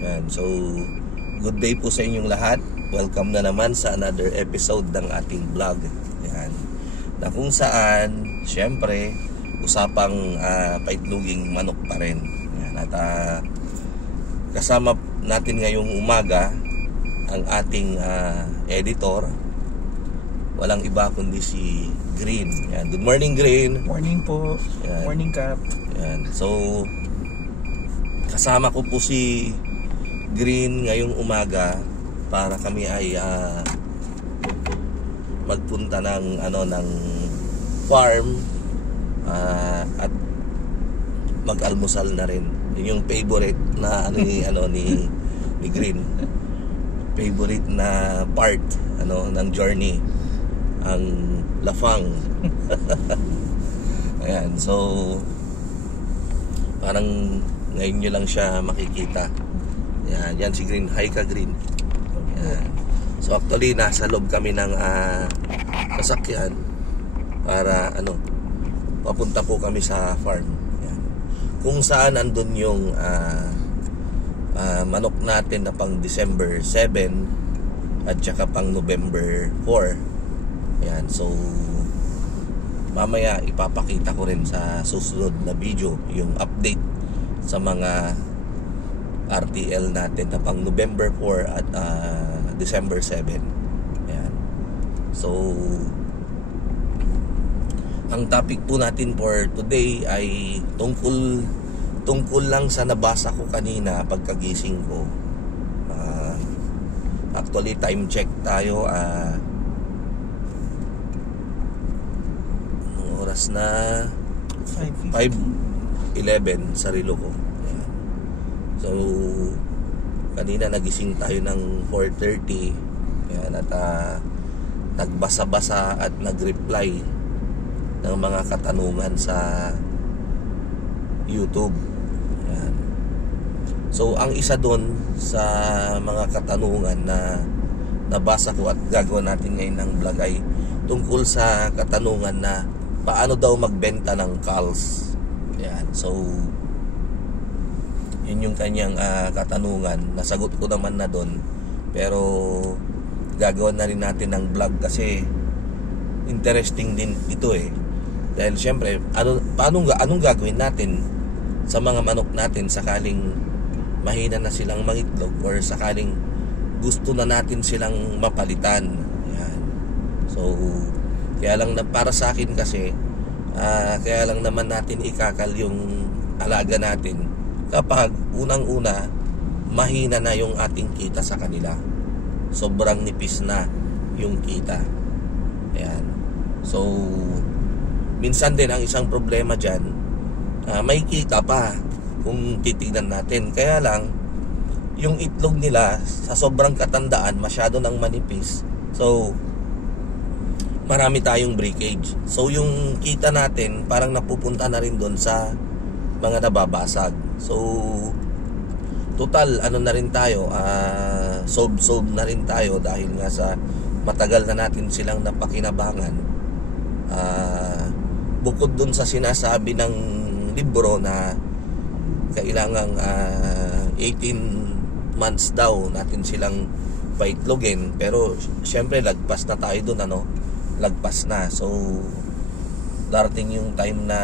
Yan. So, good day po sa inyong lahat. Welcome na naman sa another episode ng ating vlog. Yan. Na kung saan, syempre, usapang paitloging manok pa rin. Yan. At kasama natin ngayong umaga ang ating editor. Walang iba kundi si Green. Yan. Good morning, Green. Morning po. Yan. Morning, Cap. Yan. So, kasama ko po si Green ngayong umaga para kami ay magpunta ng ng farm at mag-almusal na rin. Yun yung favorite na ni Green. Favorite na part ng journey, ang lafang. Ayan, so parang ngayon nyo lang siya makikita. Yan si Green. Hi ka, Green. Yan. So actually nasa loob kami ng sasakyan para papunta po kami sa farm. Yan. Kung saan andun yung manok natin na pang December 7 at saka pang November 4. Yan. So mamaya ipapakita ko rin sa susunod na video yung update sa mga RTL natin na pang November 4 at December 7. Yan. So ang topic po natin for today ay tungkol lang sa nabasa ko kanina pagkagising ko. Actually time check tayo, oras na 5:11 sa relo ko. Ayan. So kanina nagising tayo ng 4:30. Ayan, at nagbasa-basa at nag-reply ng mga katanungan sa YouTube. Ayan. So ang isa doon sa mga katanungan na nabasa ko at gagawin natin ngayon ng vlog ay tungkol sa katanungan na paano daw magbenta ng calves. Ayan. So yun yung kanyang katanungan. Nasagot ko naman na doon, pero gagawin na rin natin ng vlog kasi interesting din ito dahil syempre anong gagawin natin sa mga manok natin sakaling mahina na silang mangitlog or sakaling gusto na natin silang mapalitan. Ayan. So kaya lang para sa akin kasi kaya lang naman natin ikakal yung alaga natin kapag unang-una mahina na yung ating kita sa kanila. Sobrang nipis na yung kita. Ayan. So minsan din ang isang problema dyan, may kita pa kung titignan natin. Kaya lang yung itlog nila sa sobrang katandaan masyado nang manipis. So marami tayong breakage. So yung kita natin parang napupunta na rin doon sa mga nababasag. So total na rin tayo, sob na rin tayo dahil nga sa matagal na natin silang napakinabangan. Bukod dun sa sinasabi ng libro na kailangang 18 months daw natin silang paitlogin, pero syempre lagpas na tayo dun, lagpas na. So darating yung time na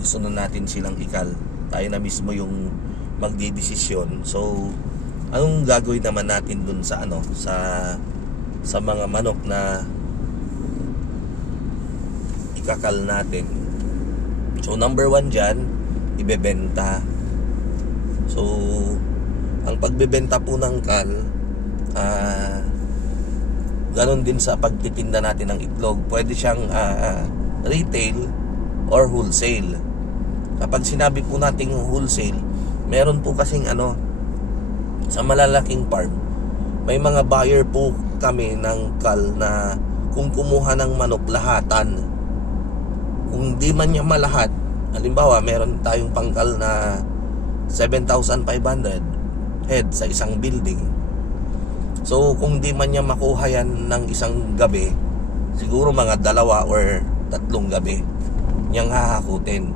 gusto na natin silang ikal, tayo na mismo yung magdidesisyon. So anong gagawin naman natin dun sa sa mga manok na ikakal natin? So number 1 dyan, ibebenta. So ang pagbebenta po ng kal, ganon din sa pagtitinda natin ng itlog. Pwede siyang retail or wholesale. Kapag sinabi po nating wholesale, meron po kasing sa malalaking farm, may mga buyer po kami ng kal na kung kumuha ng manok lahatan, kung di man niya malahat, halimbawa meron tayong pangkal na 7,500 head sa isang building. So kung di man niya makuha yan ng isang gabi, siguro mga 2 or 3 gabi niyang hahakutin.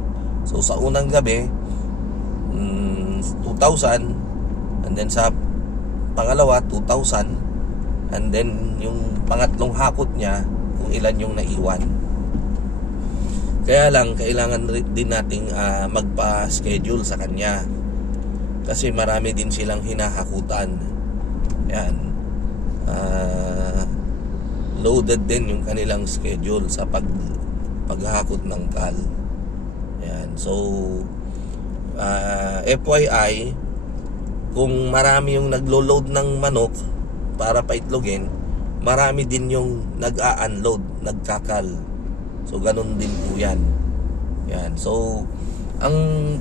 So sa unang gabi 2,000, And then sa pangalawa 2,000. And then yung pangatlong hakot niya kung ilan yung naiwan. Kaya lang kailangan din nating magpa-schedule sa kanya kasi marami din silang hinahakutan. Yan. Loaded din yung kanilang schedule sa paghakot ng kal. Yan. So FYI, kung marami yung naglo-load ng manok para paitlogin, marami din yung nag-a-unload, nagkakal. So ganun din po yan. Yan. So ang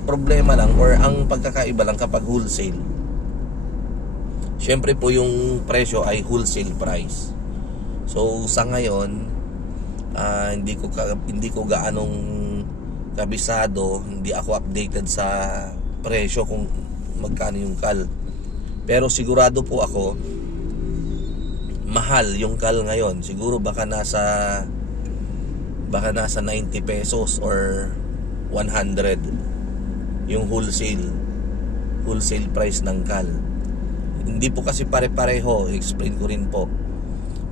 problema lang or ang pagkakaiba lang kapag wholesale, syempre po yung presyo ay wholesale price. So sa ngayon hindi ko gaanong kabisado, hindi ako updated sa presyo kung magkano yung kal. Pero sigurado po ako mahal yung kal ngayon. Siguro baka nasa 90 pesos or 100 yung wholesale price ng kal. Hindi po kasi pare-pareho, explain ko rin po.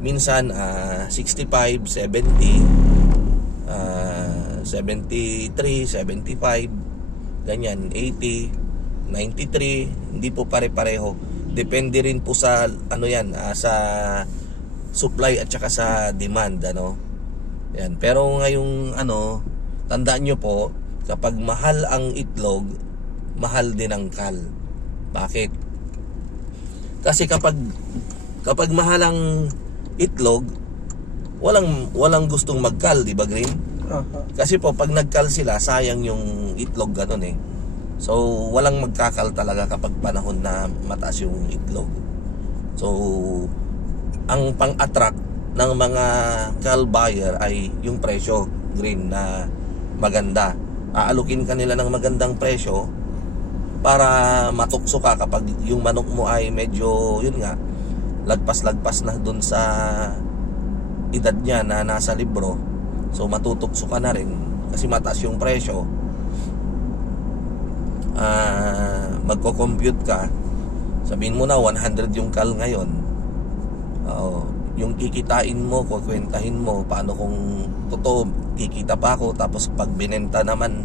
Minsan 65, 70, 73, 75, ganyan, 80, 93, hindi po pare-pareho. Depende rin po sa sa supply at saka sa demand, Yan. Pero ngayong tandaan nyo po, kapag mahal ang itlog, mahal din ang kal. Bakit? Kasi kapag mahal ang itlog, walang gustong magkal, di ba, Green? Kasi po pag nagkal sila, sayang yung itlog, ganun eh. So walang magkakal talaga kapag panahon na mataas yung itlog. So ang pang-attract ng mga kal buyer ay yung presyo, Green, na maganda. Aalukin ka nila ng magandang presyo para matukso ka kapag yung manok mo ay medyo, yun nga, lagpas-lagpas na dun sa edad niya na nasa libro. So matutukso ka na rin kasi mataas yung presyo. Magko-compute ka, sabihin mo na 100 yung kal ngayon. Yung kikitain mo, kukwentahin mo, paano kung totoo kikita pa ako, tapos pag binenta naman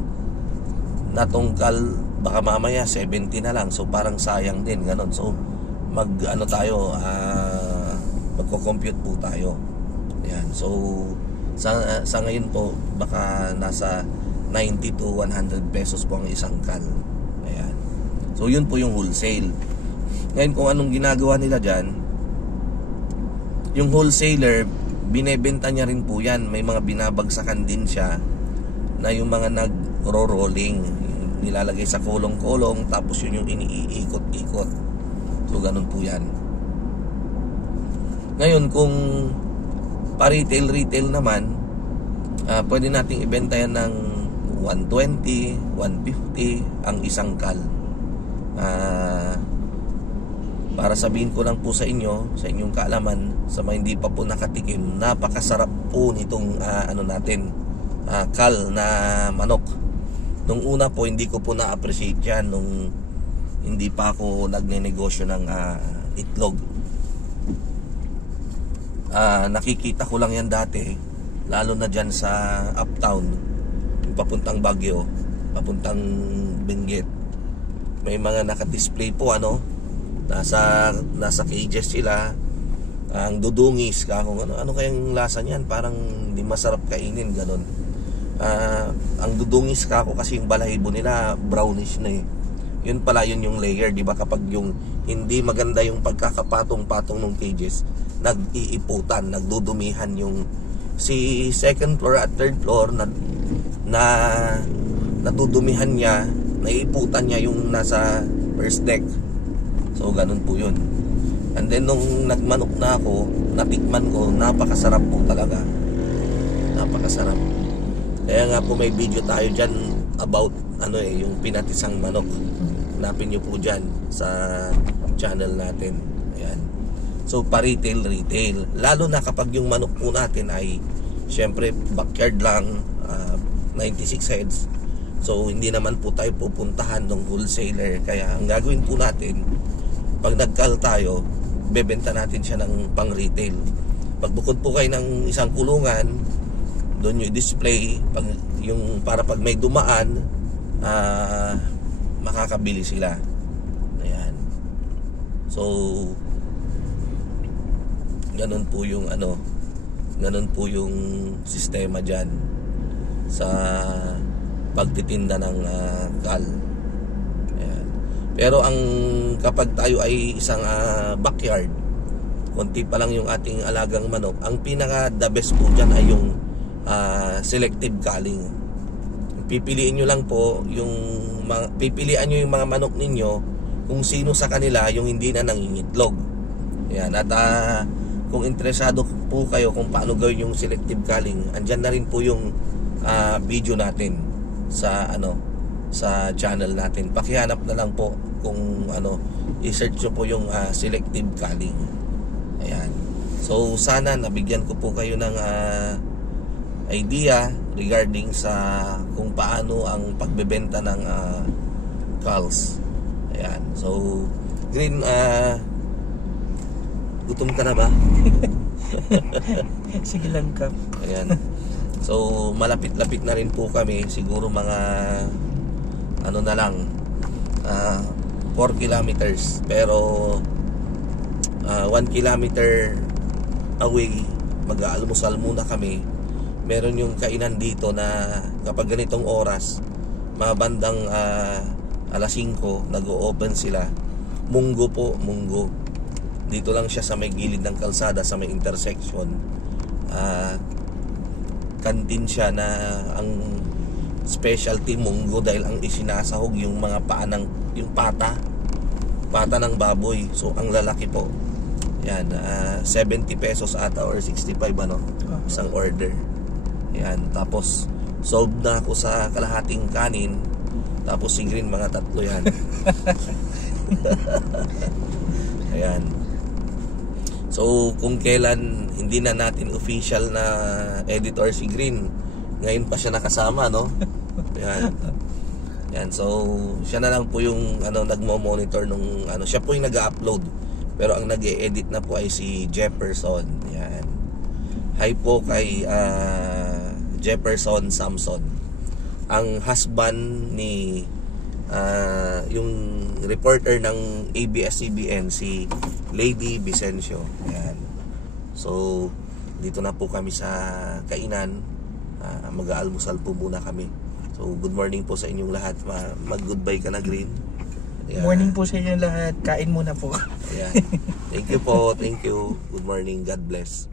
na tong kal, baka mamaya 70 na lang, so parang sayang din, ganon. So magko-compute po tayo. Yan. So sa ngayon po baka nasa 90 to 100 pesos po ang isang kal. Ayan. So yun po yung wholesale. Ngayon kung anong ginagawa nila dyan, yung wholesaler, binebenta niya rin po yan. May mga binabagsakan din siya na yung mga nag-rolling, nilalagay sa kolong-kolong, tapos yun yung iniikot-ikot. So ganun po yan. Ngayon kung pa-retail naman, pwede nating ibenta yan ng 120, 150 ang isang kal. Para sabihin ko lang po sa inyo, sa inyong kaalaman, sa mga hindi pa po nakatikim, napakasarap po nitong kal na manok. Nung una po hindi ko po na-appreciate yan nung hindi pa ako nagne-negosyo ng itlog. Nakikita ko lang yan dati, lalo na dyan sa uptown, yung papuntang Baguio, papuntang Benguet. May mga naka-display po, nasa cages sila. Ang dudungis ka kung ano kayang lasa niyan, parang hindi masarap kainin, ganun. Ang dudungis ka ako kasi yung balahibo nila brownish na eh. Yun pala, yun yung layer, di ba? Kapag yung hindi maganda yung pagkakapatong-patong ng cages, nag-iiputan, nagdudumihan yung si second floor at third floor na natudumihan niya, naiiputan niya yung nasa first deck. So ganun po yun. And then nung nagmanok na ako, natikman ko, napakasarap po talaga. Napakasarap. Kaya nga po may video tayo dyan about yung pinatisang manok. Hanapin nyo po dyan sa channel natin. Ayan. So pa-retail. Lalo na kapag yung manok po natin ay syempre backyard lang, 96 heads. So hindi naman po tayo pupuntahan ng wholesaler. Kaya ang gagawin po natin, pag nag-call tayo, bebenta natin siya ng pang retail. Pag bukod po kayo ng isang kulungan, doon yung display yung para pag may dumaan, makakabili sila. Ayan. So ganun po yung ganun po yung sistema diyan sa pagtitinda ng kal. Ayan. Pero ang kapag tayo ay isang backyard, konti pa lang yung ating alagang manok, ang pinaka the best po diyan ay yung selective culling. Pipiliin nyo lang po pipilian nyo yung mga manok ninyo kung sino sa kanila yung hindi na nangingitlog. Ayan. At kung interesado po kayo kung paano gawin yung selective culling, andyan na rin po yung video natin sa sa channel natin. Pakihanap na lang po kung i-search nyo po yung selective culling. Ayan. So sana nabigyan ko po kayo ng idea regarding sa kung paano ang pagbebenta ng culls. Ayan. So Green, gutom ka na ba? Sige lang, Kap. Ayan. So malapit-lapit na rin po kami, siguro mga na lang 4 kilometers, pero 1 kilometer away, mag-aalmusal muna kami. Meron yung kainan dito na kapag ganitong oras, mga bandang alas 5, nag-o-open sila. Munggo po, munggo. Dito lang siya sa may gilid ng kalsada, sa may intersection. Kantin siya na ang specialty munggo dahil ang isinasahog yung mga yung pata ng baboy. So ang lalaki po. Yan, 70 pesos ata or 65 isang order. Yan, tapos solve na ako sa kalahating kanin. Tapos si Green mga 3 yan. Ayan. So kung kailan hindi na natin official na editor si Green, ngayon pa siya nakasama, no? Ayan. Yan, so siya na lang po yung nagmo-monitor nung siya po yung nag-upload. Pero ang nag-e-edit na po ay si Jefferson. Yan. Hi po kay Jefferson Samson, ang husband ni yung reporter ng ABS-CBN, si Lady Vicencio. Yan. So dito na po kami sa kainan. Mag-aalmusal po muna kami. So good morning po sa inyong lahat. Mag-goodbye ka na, Green. Ayan. Morning po sa inyo lahat. Kain muna po. Ayan. Thank you po. Thank you. Good morning. God bless.